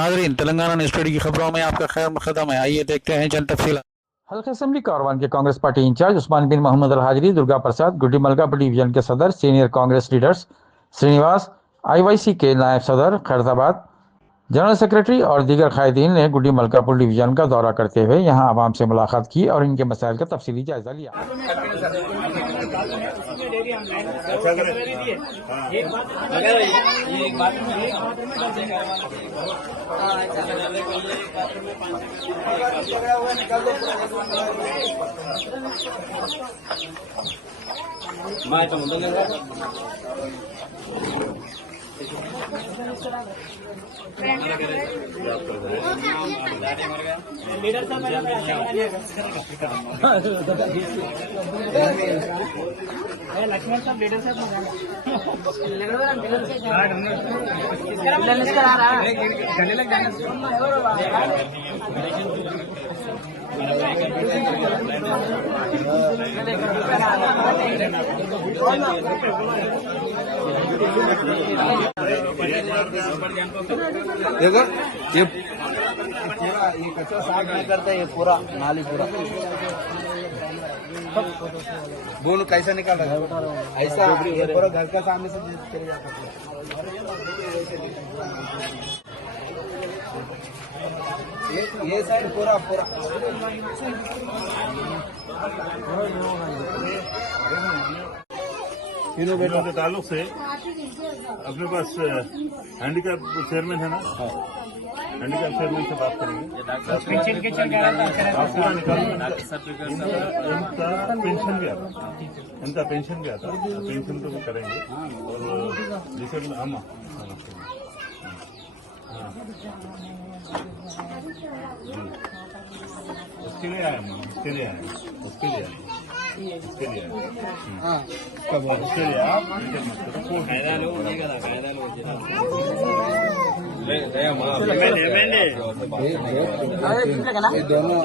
नाजरीन, Telangana news today की खबरों में आपका खैर मकदम है। आइए देखते हैं चंद तफसीलात। हल्का असेंबली कारवान के Congress party in charge Usman bin Mohammed Al Hajri, Durga Prasad, Guddi Malkapur division के सदर, senior Congress leaders Srinivas, IYC के नायब सदर खैरताबाद, जनरल सेक्रेटरी और दीगर कायदीन ने गुड्डी मलकापुर डिवीजन का दौरा करते हुए यहां आवाम से मुलाकात की और इनके मसाइल का तफसीली जायजा लिया। लक्ष्मण साहब लीडर साहब देखो ये कचरा साफ नहीं करता, ये पूरा नाली पूरा बोल कैसा निकाल रहा है ऐसा, ये पूरा घर का सामने से चले जाता है। ये साइड पूरा पूरा तीनों बेटों के ताल्लुक से अपने पास हैंडीकैप चेयरमैन है ना, हैंडीकैप चेयरमैन से बात करेंगे। आप पूरा निकालेंगे। इनका पेंशन भी आता, पेंशन तो भी करेंगे और जिसे हम उसके लिए आए दोनों